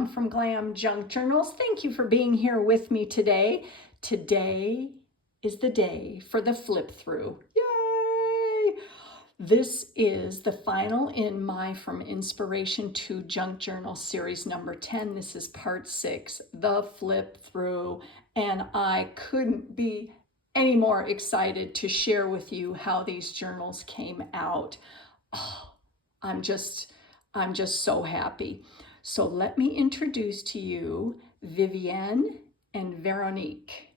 Pam from Glam Junk Journals. Thank you for being here with me today. Today is the day for the flip through. Yay! This is the final in my From Inspiration to Junk Journal series number 10. This is part 6, the flip through. And I couldn't be any more excited to share with you how these journals came out. Oh, I'm just so happy. So let me introduce to you Vivienne and Veronique,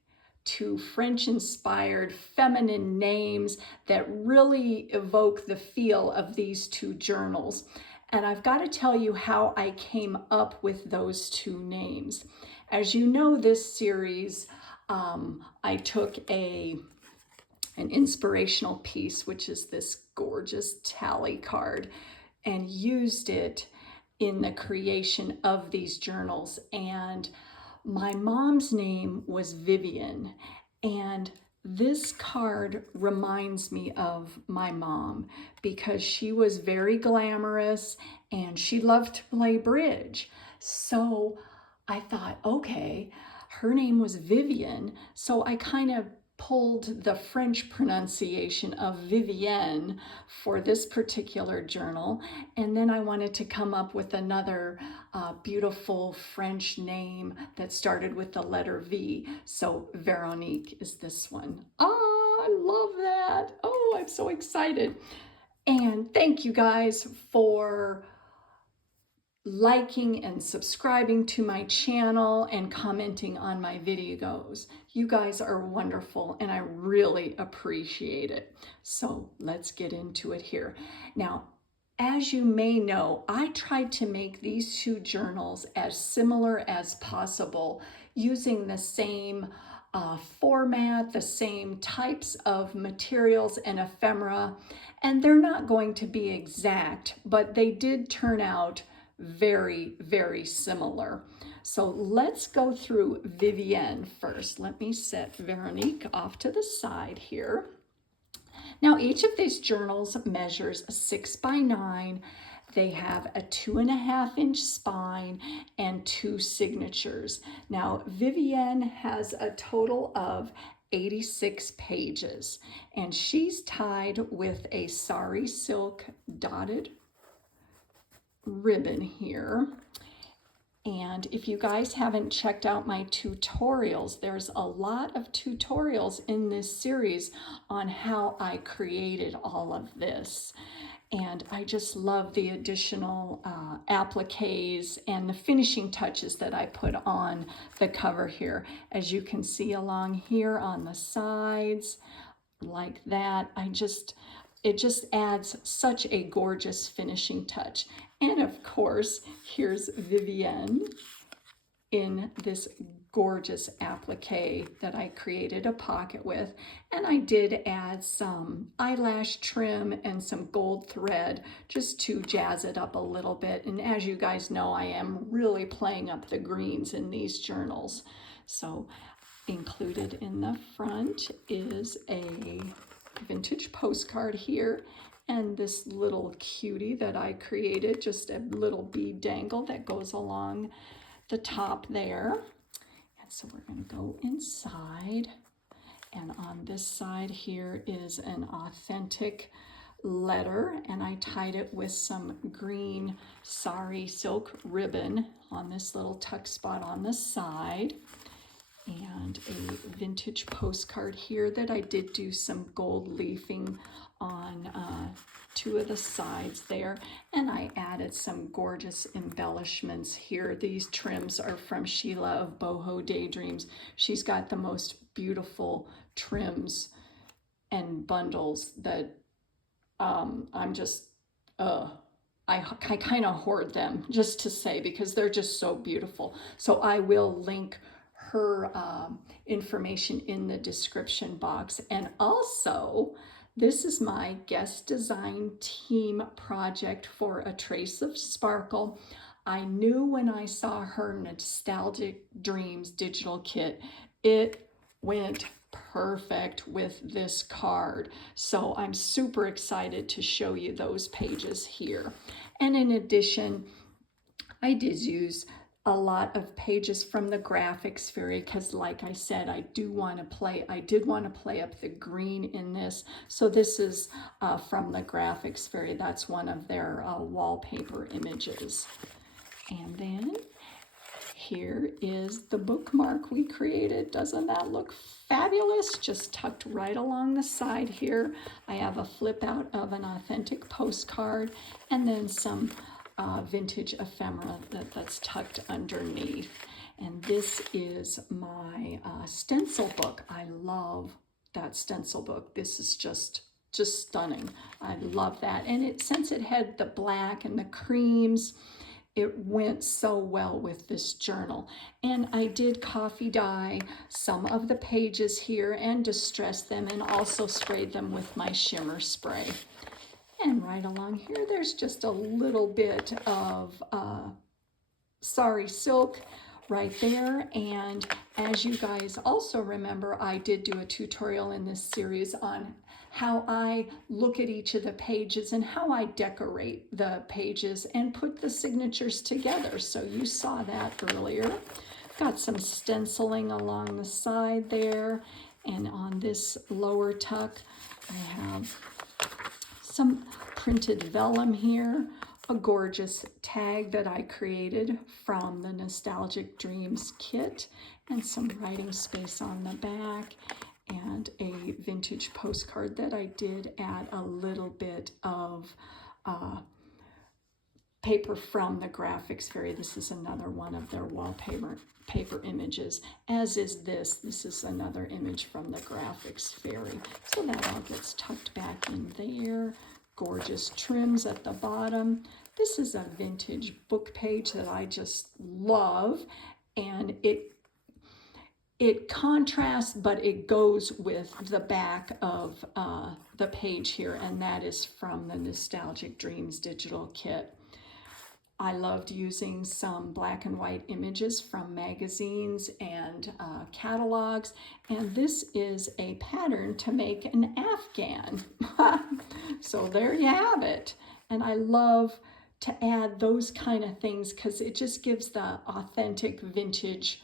two French-inspired feminine names that really evoke the feel of these two journals. And I've got to tell you how I came up with those two names. As you know, this series, I took an inspirational piece, which is this gorgeous tally card, and used it in the creation of these journals. And my mom's name was Vivienne, and this card reminds me of my mom because she was very glamorous and she loved to play bridge. So I thought, okay, her name was Vivienne, so I kind of pulled the French pronunciation of Vivienne for this particular journal, and then I wanted to come up with another beautiful French name that started with the letter V, so Veronique is this one. Oh, I love that. Oh, I'm so excited. And thank you guys for liking and subscribing to my channel and commenting on my videos. You guys are wonderful and I really appreciate it. So let's get into it here. Now, as you may know, I tried to make these two journals as similar as possible using the same format, the same types of materials and ephemera, and they're not going to be exact, but they did turn out very, very similar. So let's go through Vivienne first. Let me set Veronique off to the side here. Now, each of these journals measures 6 by 9. They have a 2.5-inch spine and 2 signatures. Now, Vivienne has a total of 86 pages, and she's tied with a sari silk dotted ribbon here. And if you guys haven't checked out my tutorials, there's a lot of tutorials in this series on how I created all of this. And I just love the additional appliques and the finishing touches that I put on the cover here. As you can see along here on the sides, like that, it just adds such a gorgeous finishing touch. And of course, here's Vivienne in this gorgeous applique that I created a pocket with. And I did add some eyelash trim and some gold thread just to jazz it up a little bit. And as you guys know, I am really playing up the greens in these journals. So included in the front is a vintage postcard here, and this little cutie that I created, just a little bead dangle that goes along the top there. And so we're going to go inside, and on this side here is an authentic letter, and I tied it with some green sari silk ribbon on this little tuck spot on the side. And a vintage postcard here that I did do some gold leafing on 2 of the sides there. And I added some gorgeous embellishments here. These trims are from Lila of Bohodaydreams. She's got the most beautiful trims and bundles that I'm just, I kind of hoard them just to say, because they're just so beautiful. So I will link her information in the description box. And also, this is my guest design team project for A Trace of Sparkle. I knew when I saw her Nostalgic Dreams digital kit, it went perfect with this card. So I'm super excited to show you those pages here. And in addition, I did use a lot of pages from the graphics fairy, because like I said, I did want to play up the green in this. So this is from the graphics fairy. That's one of their wallpaper images. And then here is the bookmark we created. Doesn't that look fabulous? Just tucked right along the side here. I have a flip out of an authentic postcard and then some vintage ephemera that's tucked underneath. And this is my stencil book. I love that stencil book. This is just stunning. I love that. And since it had the black and the creams, it went so well with this journal. And I did coffee dye some of the pages here and distress them, and also sprayed them with my shimmer spray. And right along here, there's just a little bit of Sari silk right there. And as you guys also remember, I did do a tutorial in this series on how I look at each of the pages and how I decorate the pages and put the signatures together. So you saw that earlier. Got some stenciling along the side there. And on this lower tuck, I have some printed vellum here, a gorgeous tag that I created from the Nostalgic Dreams kit, and some writing space on the back, and a vintage postcard that I did add a little bit of paper from the graphics fairy. This is another one of their wallpaper images, as is this. This is another image from the graphics fairy. So that all gets tucked back in there. Gorgeous trims at the bottom. This is a vintage book page that I just love, and it contrasts, but it goes with the back of the page here, and that is from the Nostalgic Dreams digital kit. I loved using some black and white images from magazines and catalogs, and this is a pattern to make an Afghan. So there you have it. And I love to add those kind of things because it just gives the authentic vintage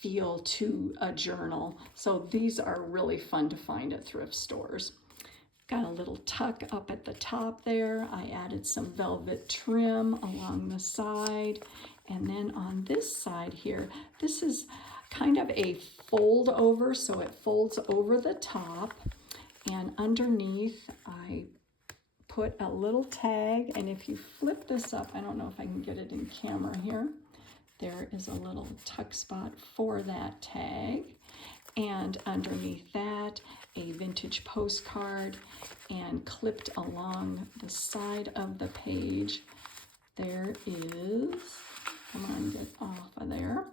feel to a journal. So these are really fun to find at thrift stores. Got a little tuck up at the top there. I added some velvet trim along the side. And then on this side here, this is kind of a fold over, so it folds over the top. And underneath, I put a little tag. And if you flip this up, I don't know if I can get it in camera here. There is a little tuck spot for that tag. And underneath that, a vintage postcard, and clipped along the side of the page, there is, come on, get off of there,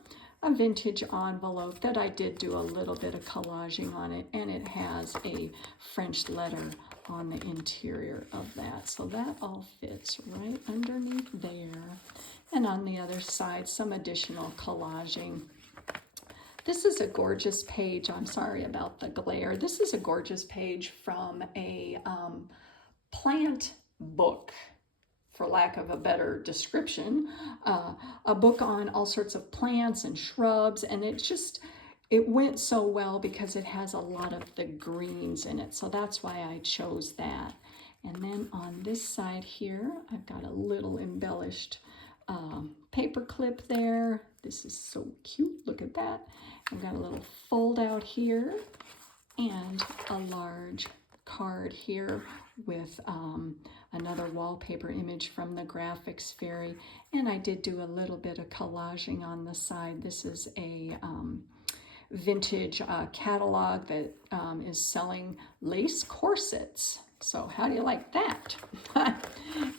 a vintage envelope that I did do a little bit of collaging on it, and it has a French letter on the interior of that. So that all fits right underneath there. And on the other side, some additional collaging. This is a gorgeous page. I'm sorry about the glare. This is a gorgeous page from a plant book, for lack of a better description, a book on all sorts of plants and shrubs, and it went so well because it has a lot of the greens in it, so that's why I chose that. And then on this side here, I've got a little embellished paper clip there. This is so cute, look at that. I've got a little fold out here and a large card here with another wallpaper image from the graphics fairy. And I did do a little bit of collaging on the side. This is a vintage catalog that is selling lace corsets. So how do you like that?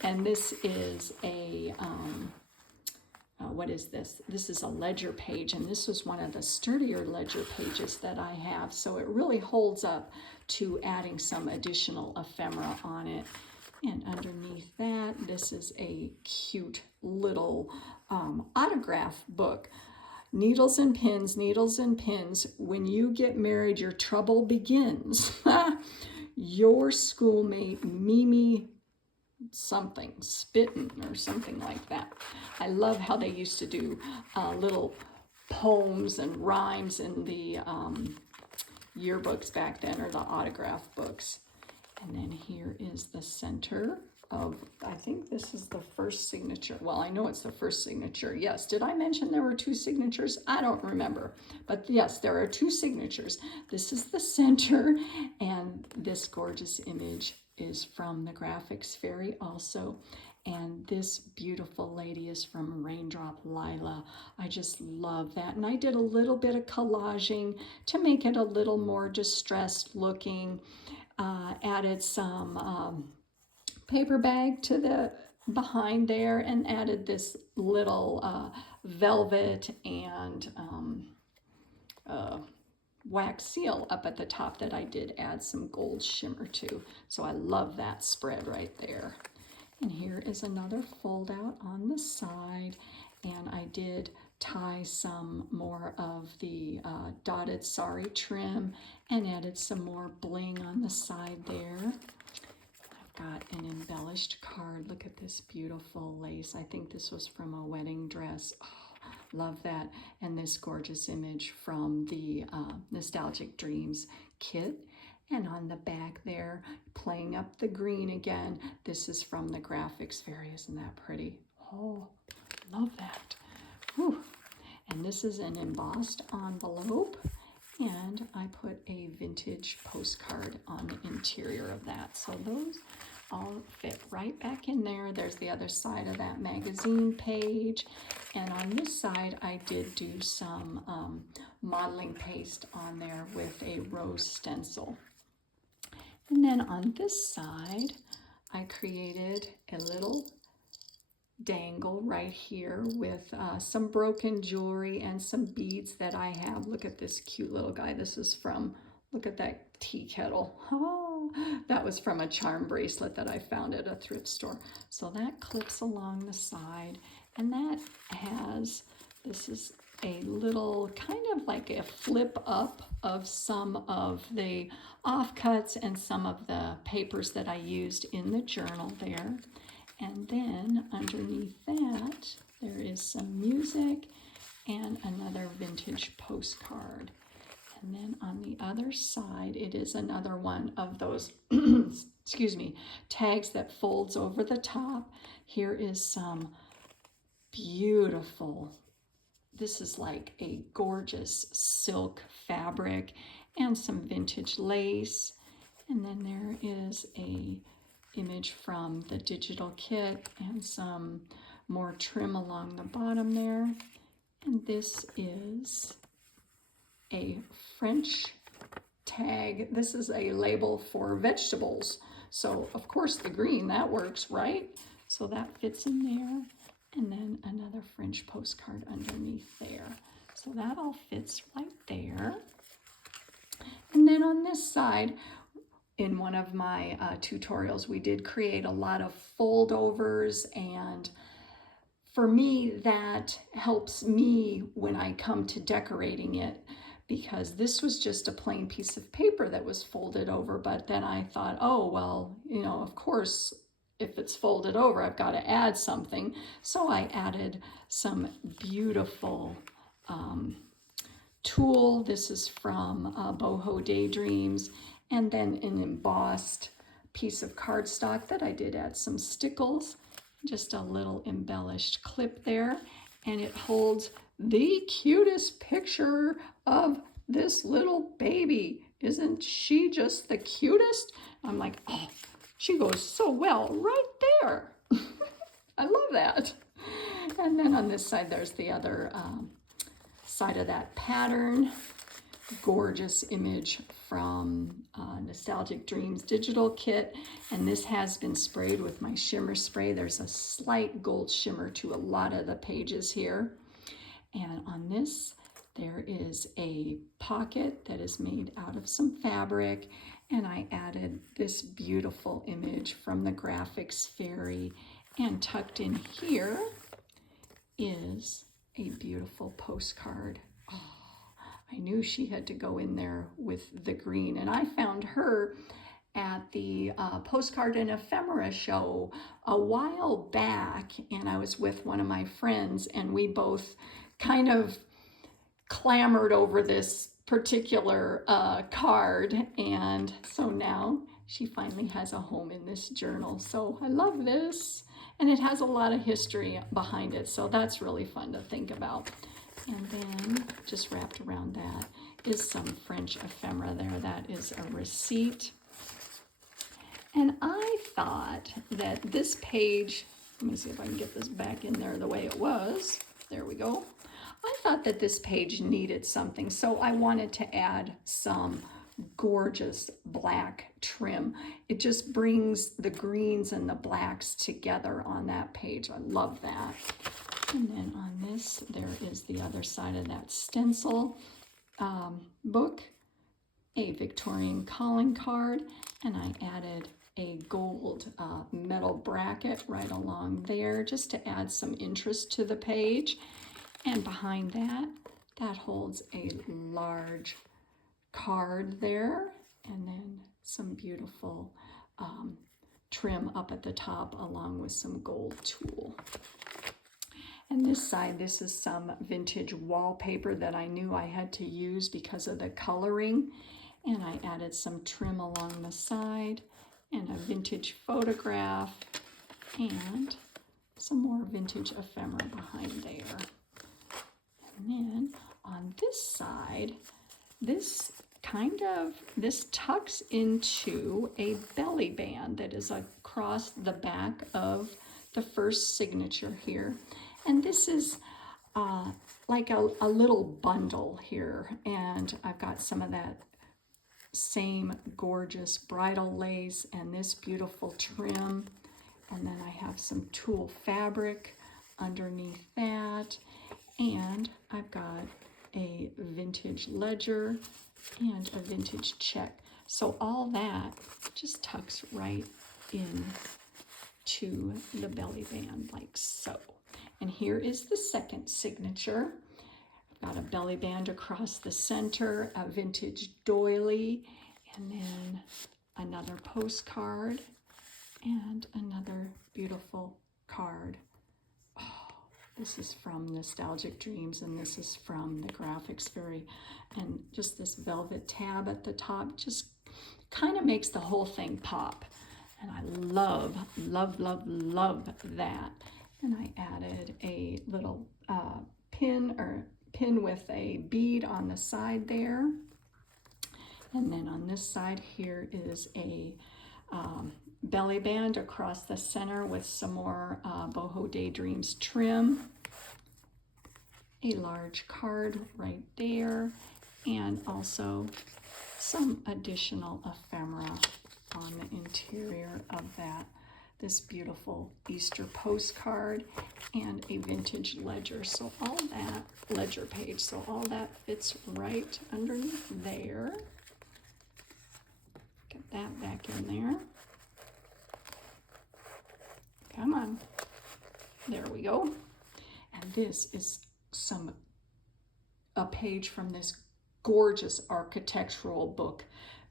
And this is a what is this? This is a ledger page, and this was one of the sturdier ledger pages that I have, so it really holds up to adding some additional ephemera on it. And underneath that, this is a cute little autograph book. Needles and pins, needles and pins. When you get married, your trouble begins. Your schoolmate Mimi something, spittin' or something like that. I love how they used to do little poems and rhymes in the yearbooks back then, or the autograph books. And then here is the center of, I think this is the first signature. Well, I know it's the first signature. Yes, did I mention there were 2 signatures? I don't remember. But yes, there are 2 signatures. This is the center, and this gorgeous image is from the Graphics Fairy also. And this beautiful lady is from Raindrop, Lila. I just love that. And I did a little bit of collaging to make it a little more distressed looking. Added some paper bag to the behind there, and added this little velvet and wax seal up at the top that I did add some gold shimmer to. So I love that spread right there. And here is another fold out on the side, and I did tie some more of the dotted sari trim and added some more bling on the side there. I've got an embellished card. Look at this beautiful lace. I think this was from a wedding dress. Oh, love that. And this gorgeous image from the Nostalgic Dreams kit. And on the back there, playing up the green again, this is from the Graphics Fairy. Isn't that pretty? Oh, love that. Whew. And this is an embossed envelope, and I put a vintage postcard on the interior of that. So those all fit right back in there. There's the other side of that magazine page. And on this side, I did do some modeling paste on there with a rose stencil. And then on this side, I created a little dangle right here with some broken jewelry and some beads that I have. Look at this cute little guy. This is from, look at that tea kettle. Oh, that was from a charm bracelet that I found at a thrift store. So that clips along the side, and that has, this is a little kind of like a flip up of some of the offcuts and some of the papers that I used in the journal there. And then underneath that, there is some music and another vintage postcard. And then on the other side, it is another one of those, excuse me, tags that folds over the top. Here is some beautiful, this is like a gorgeous silk fabric and some vintage lace. And then there is a image from the digital kit and some more trim along the bottom there. And this is a French tag. This is a label for vegetables. So of course the green, that works, right? So that fits in there. And then another French postcard underneath there. So that all fits right there. And then on this side, in one of my tutorials, we did create a lot of foldovers, and for me, that helps me when I come to decorating it, because this was just a plain piece of paper that was folded over. But then I thought, oh, well, you know, of course, if it's folded over, I've got to add something. So I added some beautiful tulle. This is from Bohodaydreams. And then an embossed piece of cardstock that I did add some stickles, just a little embellished clip there. And it holds the cutest picture of this little baby. Isn't she just the cutest? I'm like, oh, she goes so well right there. I love that. And then on this side, there's the other side of that pattern. Gorgeous image from Nostalgic Dreams digital kit, and this has been sprayed with my shimmer spray. There's a slight gold shimmer to a lot of the pages here. And on this, there is a pocket that is made out of some fabric, and I added this beautiful image from the Graphics Fairy, and tucked in here is a beautiful postcard. I knew she had to go in there with the green, and I found her at the postcard and ephemera show a while back, and I was with one of my friends, and we both kind of clamored over this particular card, and so now she finally has a home in this journal. So I love this, and it has a lot of history behind it, so that's really fun to think about. And then just wrapped around that is some French ephemera there. That is a receipt. And I thought that this page, let me see if I can get this back in there the way it was. There we go. I thought that this page needed something, so I wanted to add some gorgeous black trim. It just brings the greens and the blacks together on that page. I love that. And then on this, there is the other side of that stencil book, a Victorian calling card, and I added a gold metal bracket right along there just to add some interest to the page. And behind that, that holds a large card there, and then some beautiful trim up at the top along with some gold tulle. And this side, this is some vintage wallpaper that I knew I had to use because of the coloring, and I added some trim along the side and a vintage photograph and some more vintage ephemera behind there. And then on this side, this tucks into a belly band that is across the back of the first signature here. And this is like a little bundle here. And I've got some of that same gorgeous bridal lace and this beautiful trim. And then I have some tulle fabric underneath that. And I've got a vintage ledger and a vintage check. So all that just tucks right in to the belly band like so. And here is the second signature. I've got a belly band across the center, a vintage doily, and then another postcard and another beautiful card. This is from Nostalgic Dreams, and this is from the Graphics Fairy. And just this velvet tab at the top just kind of makes the whole thing pop. And I love, love, love, love that. And I added a little pin with a bead on the side there. And then on this side here is a belly band across the center with some more Bohodaydreams trim, a large card right there, and also some additional ephemera on the interior of that. This beautiful Easter postcard and a vintage ledger. So all that, ledger page, so all that fits right underneath there. Get that back in there. Come on. There we go. And this is a page from this gorgeous architectural book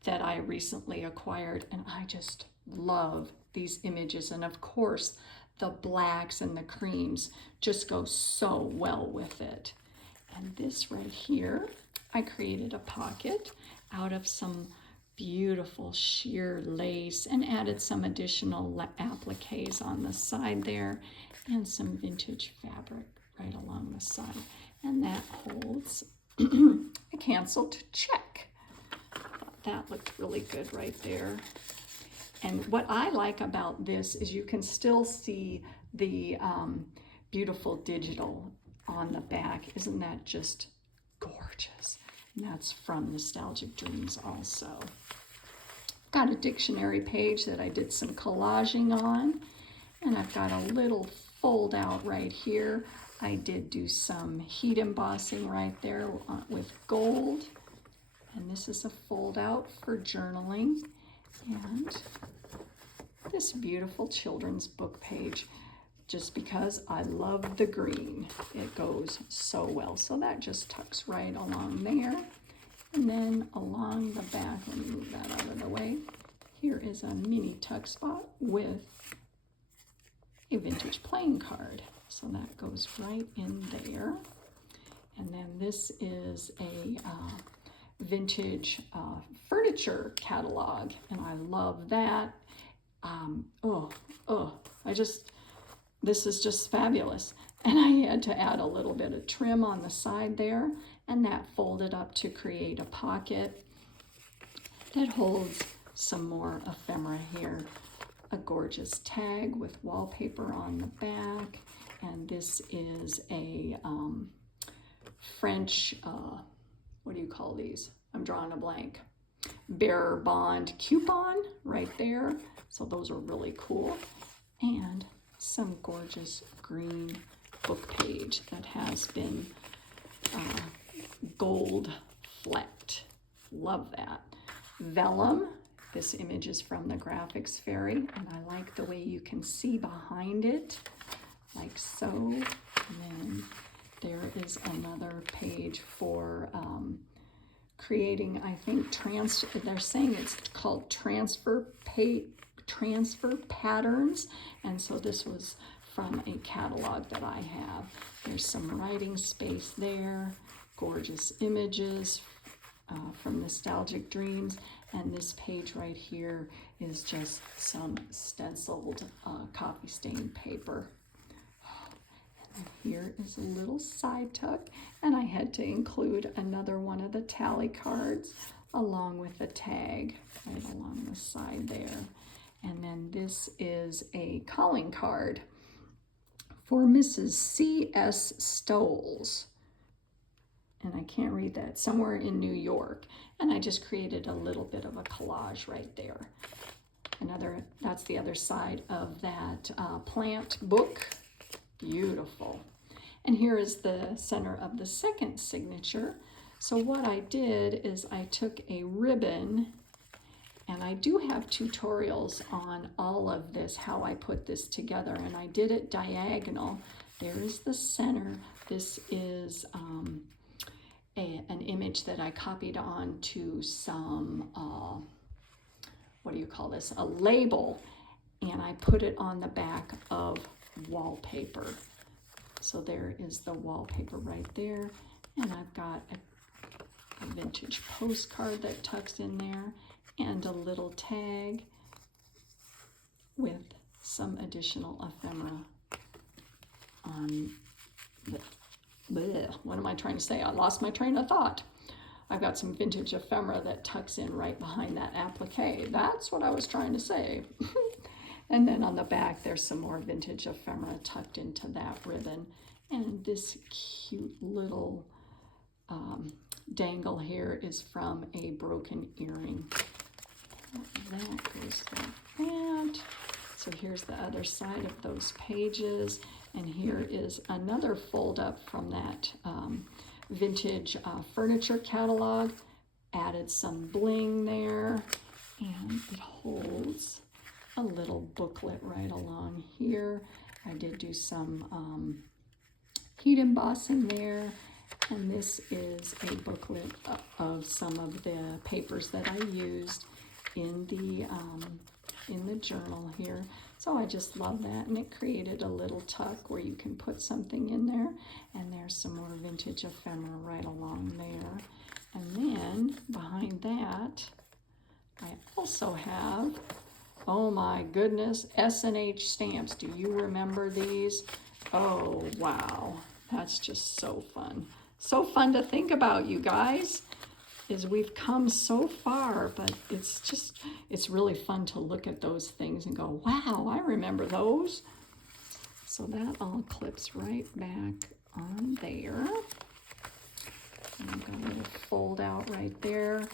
that I recently acquired, and I just love these images. And of course, the blacks and the creams just go so well with it. And this right here, I created a pocket out of some beautiful sheer lace and added some additional appliques on the side there and some vintage fabric right along the side. And that holds a canceled check. That looked really good right there. And what I like about this is you can still see the beautiful digital on the back. Isn't that just gorgeous? And that's from Nostalgic Dreams also. Got a dictionary page that I did some collaging on. And I've got a little fold out right here. I did do some heat embossing right there with gold. And this is a fold out for journaling. And this beautiful children's book page, just because I love the green. It goes so well. So that just tucks right along there. And then along the back, let me move that out of the way. here is a mini tuck spot with a vintage playing card. So that goes right in there. And then this is a vintage furniture catalog, and I love that. This is just fabulous. And I had to add a little bit of trim on the side there, and that folded up to create a pocket that holds some more ephemera here. A gorgeous tag with wallpaper on the back, and this is a French, what do you call these? I'm drawing a blank. Bearer bond coupon right there. So those are really cool. And some gorgeous green book page that has been gold flecked. Love that. Vellum. This image is from the Graphics Fairy, and I like the way you can see behind it, like so. And then there is another page for creating, I think, they're saying it's called transfer patterns. And so this was from a catalog that I have. There's some writing space there, gorgeous images from Nostalgic Dreams. And this page right here is just some stenciled coffee stained paper. And here is a little side tuck, and I had to include another one of the tally cards along with a tag right along the side there. And then this is a calling card for Mrs. C.S. Stoles. And I can't read that, somewhere in New York. And I just created a little bit of a collage right there. That's the other side of that plant book. Beautiful. And here is the center of the second signature. So what I did is I took a ribbon, and I do have tutorials on all of this, how I put this together, and I did it diagonal. There is the center. This is an image that I copied onto some, what do you call this, a label, and I put it on the back of wallpaper. So there is the wallpaper right there, and I've got a vintage postcard that tucks in there, and a little tag with some additional ephemera on the what am I trying to say? I lost my train of thought. I've got some vintage ephemera that tucks in right behind that applique. That's what I was trying to say. And then on the back, there's some more vintage ephemera tucked into that ribbon. And this cute little dangle here is from a broken earring. That goes like that. So here's the other side of those pages. And here is another fold up from that vintage furniture catalog. Added some bling there, and it holds a little booklet right along here. I did do some heat embossing there, and this is a booklet of some of the papers that I used in the journal here. So I just love that, and it created a little tuck where you can put something in there, and there's some more vintage ephemera right along there. And then behind that, I also have, oh my goodness, S&H stamps. Do you remember these? Oh, wow. That's just so fun. So fun to think about, you guys, is we've come so far, but it's really fun to look at those things and go, wow, I remember those. So that all clips right back on there. And I've got a little fold out right there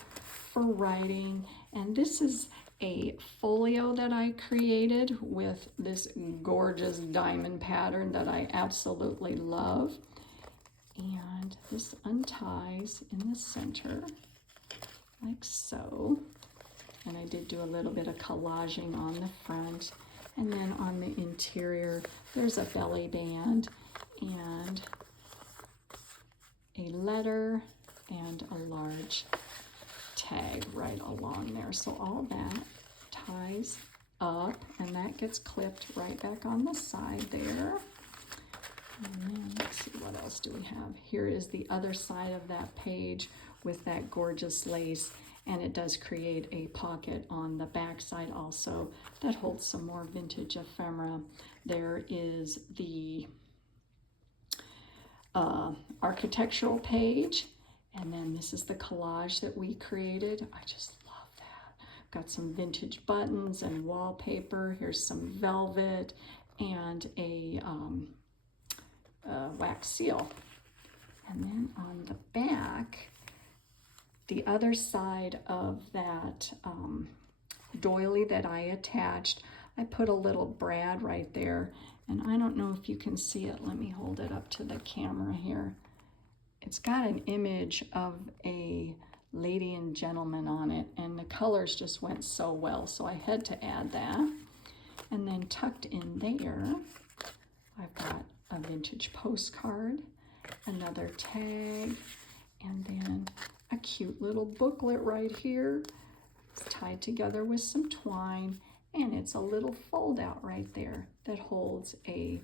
for writing. And this is a folio that I created with this gorgeous diamond pattern that I absolutely love. And this unties in the center like so. And I did do a little bit of collaging on the front. And then on the interior, there's a belly band and a letter and a large tag right along there. So all that ties up, and that gets clipped right back on the side there. And then let's see, what else do we have? Here is the other side of that page with that gorgeous lace, and it does create a pocket on the back side also that holds some more vintage ephemera. There is the architectural page, and then this is the collage that we created. I just love that. Got some vintage buttons and wallpaper. Here's some velvet and a wax seal. And then on the back, the other side of that doily that I attached, I put a little brad right there. And I don't know if you can see it. Let me hold it up to the camera here. It's got an image of a lady and gentleman on it, and the colors just went so well, so I had to add that. And then tucked in there, I've got a vintage postcard, another tag, and then a cute little booklet right here. It's tied together with some twine, and it's a little fold out right there that holds a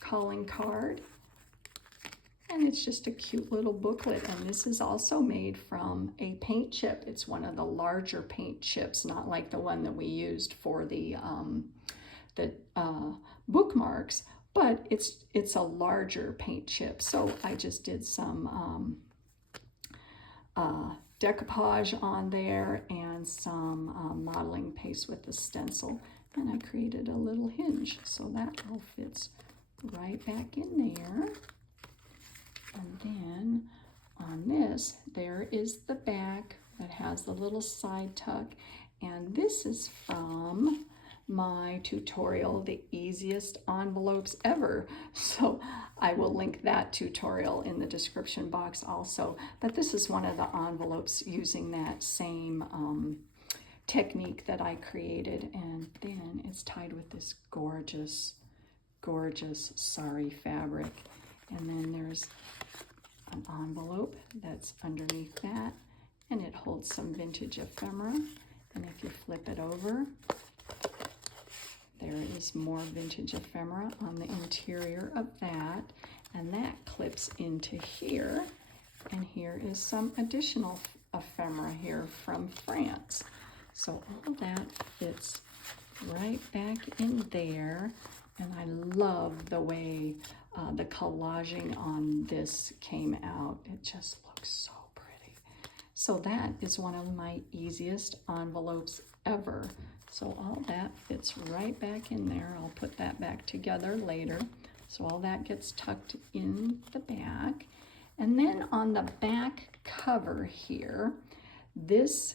calling card. And it's just a cute little booklet. And this is also made from a paint chip. It's one of the larger paint chips, not like the one that we used for the bookmarks, but it's a larger paint chip. So I just did some decoupage on there and some modeling paste with the stencil. And I created a little hinge, so that all fits right back in there. And then on this, there is the back that has the little side tuck. And this is from my tutorial, The Easiest Envelopes Ever. So I will link that tutorial in the description box also. But this is one of the envelopes using that same technique that I created. And then it's tied with this gorgeous, gorgeous sari fabric. And then there's an envelope that's underneath that, and it holds some vintage ephemera. And if you flip it over, there is more vintage ephemera on the interior of that, and that clips into here. And here is some additional ephemera here from France. So all that fits right back in there. And I love the way the collaging on this came out. It just looks so pretty. So that is one of my easiest envelopes ever. So all that fits right back in there. I'll put that back together later. So all that gets tucked in the back. And then on the back cover here, this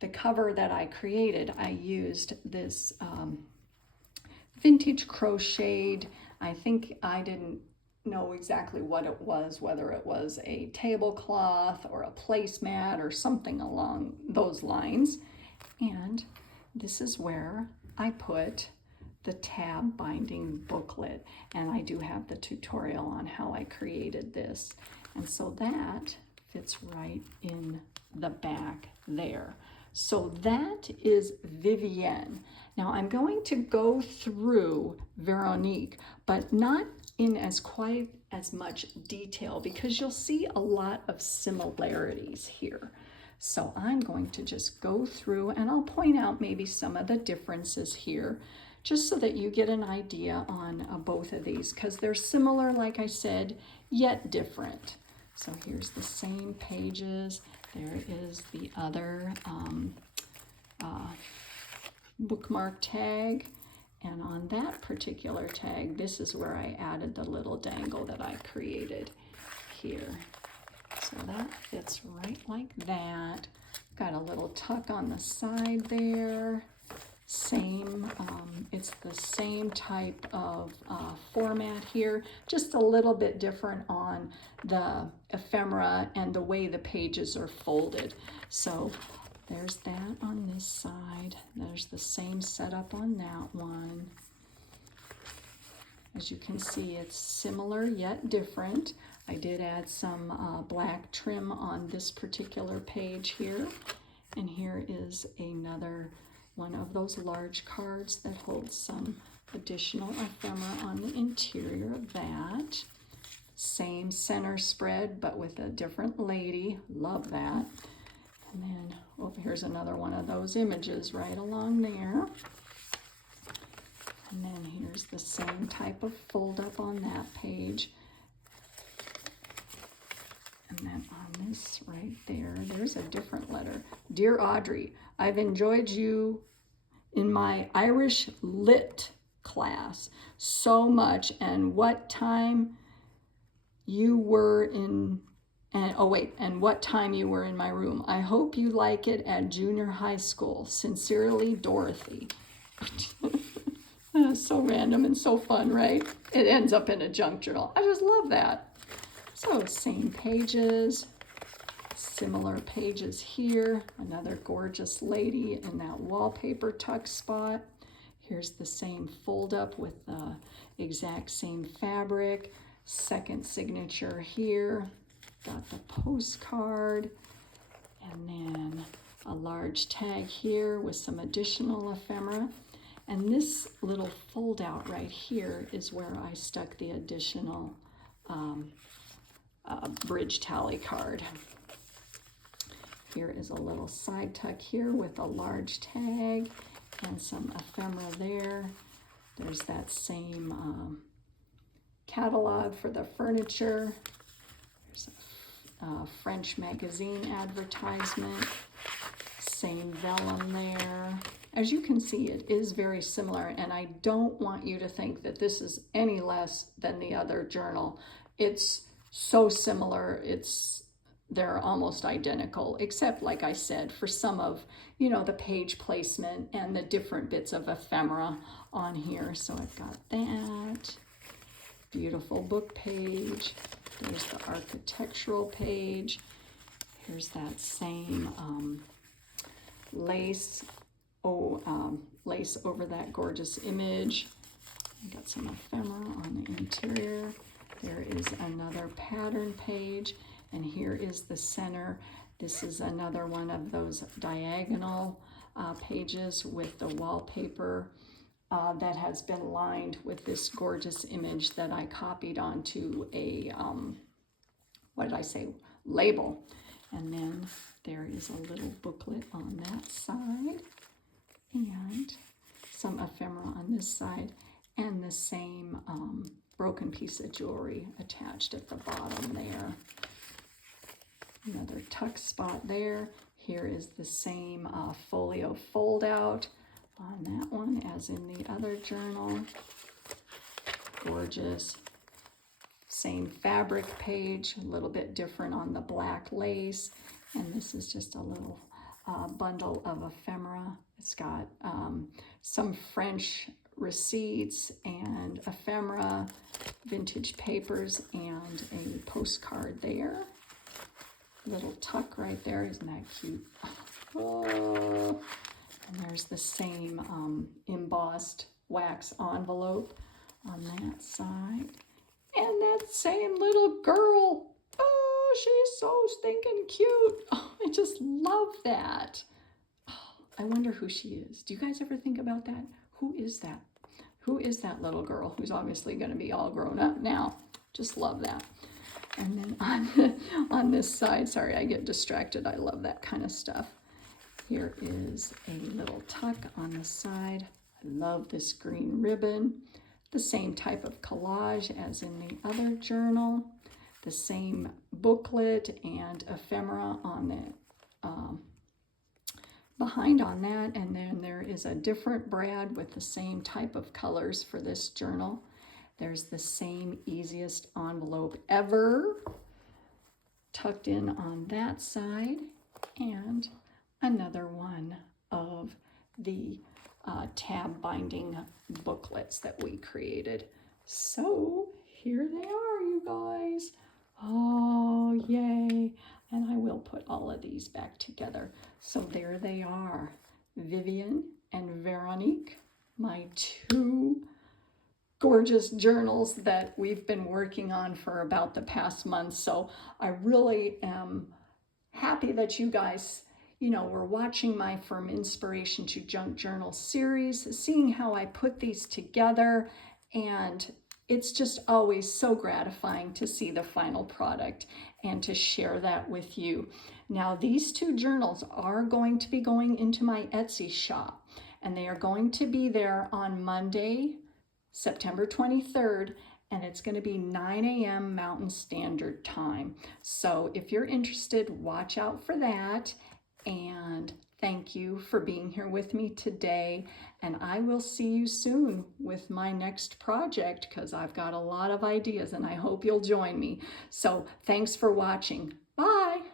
the cover that I created, I used this vintage crocheted. I think I didn't know exactly what it was, whether it was a tablecloth or a placemat or something along those lines. And this is where I put the tab binding booklet. And I do have the tutorial on how I created this. And so that fits right in the back there. So that is Vivienne. Now I'm going to go through Veronique, but not in quite as much detail because you'll see a lot of similarities here. So I'm going to just go through and I'll point out maybe some of the differences here just so that you get an idea on both of these because they're similar, like I said, yet different. So here's the same pages. There is the other bookmark tag. And on that particular tag, this is where I added the little dangle that I created here. So that fits right like that. Got a little tuck on the side there. Same, it's the same type of format here, just a little bit different on the ephemera and the way the pages are folded. So there's that on this side. There's the same setup on that one. As you can see, it's similar yet different. I did add some black trim on this particular page here. And here is another one of those large cards that holds some additional ephemera on the interior of that. Same center spread, but with a different lady. Love that. And then, oh, here's another one of those images right along there. And then here's the same type of fold up on that page. And then on this right there, there's a different letter. Dear Audrey, I've enjoyed you in my Irish Lit class so much, and what time you were in, and what time you were in my room. I hope you like it at junior high school. Sincerely, Dorothy. So random and so fun, right? It ends up in a junk journal. I just love that. So same pages, similar pages here. Another gorgeous lady in that wallpaper tuck spot. Here's the same fold up with the exact same fabric. Second signature here. Got the postcard. And then a large tag here with some additional ephemera. And this little fold out right here is where I stuck the additional bridge tally card. Here is a little side tuck here with a large tag and some ephemera there. There's that same catalog for the furniture. There's a French magazine advertisement. Same vellum there. As you can see, it is very similar, and I don't want you to think that this is any less than the other journal. It's so similar, they're almost identical, except, like I said, for some of, the page placement and the different bits of ephemera on here. So I've got that. Beautiful book page. There's the architectural page. Here's that same lace over that gorgeous image. Got some ephemera on the interior. There is another pattern page, and here is the center. This is another one of those diagonal pages with the wallpaper that has been lined with this gorgeous image that I copied onto a, label. And then there is a little booklet on that side, and some ephemera on this side, and the same broken piece of jewelry attached at the bottom there. Another tuck spot there. Here is the same folio fold out on that one as in the other journal. Gorgeous. Same fabric page, a little bit different on the black lace. And this is just a little bundle of ephemera. It's got some French receipts and ephemera, vintage papers, and a postcard there. Little tuck right there, isn't that cute? Oh. And there's the same embossed wax envelope on that side. And that same little girl. Oh, she's so stinking cute. Oh, I just love that. Oh, I wonder who she is. Do you guys ever think about that? Who is that? Who is that little girl who's obviously going to be all grown up now? Just love that. And then on this side, sorry, I get distracted. I love that kind of stuff. Here is a little tuck on the side. I love this green ribbon. The same type of collage as in the other journal. The same booklet and ephemera on the behind on that. And then there is a different brad with the same type of colors for this journal. There's the same easiest envelope ever tucked in on that side, and another one of the tab binding booklets that we created. So here they are, you guys. Oh, yay. And I will put all of these back together. So there they are, Vivienne and Veronique, my two gorgeous journals that we've been working on for about the past month. So I really am happy that you guys, we're watching my From Inspiration to Junk Journal series, seeing how I put these together, and it's just always so gratifying to see the final product and to share that with you. Now, these 2 journals are going to be going into my Etsy shop, and they are going to be there on Monday, September 23rd, and it's going to be 9 a.m. Mountain Standard Time. So if you're interested, watch out for that. And thank you for being here with me today. And I will see you soon with my next project, because I've got a lot of ideas and I hope you'll join me. So thanks for watching. Bye.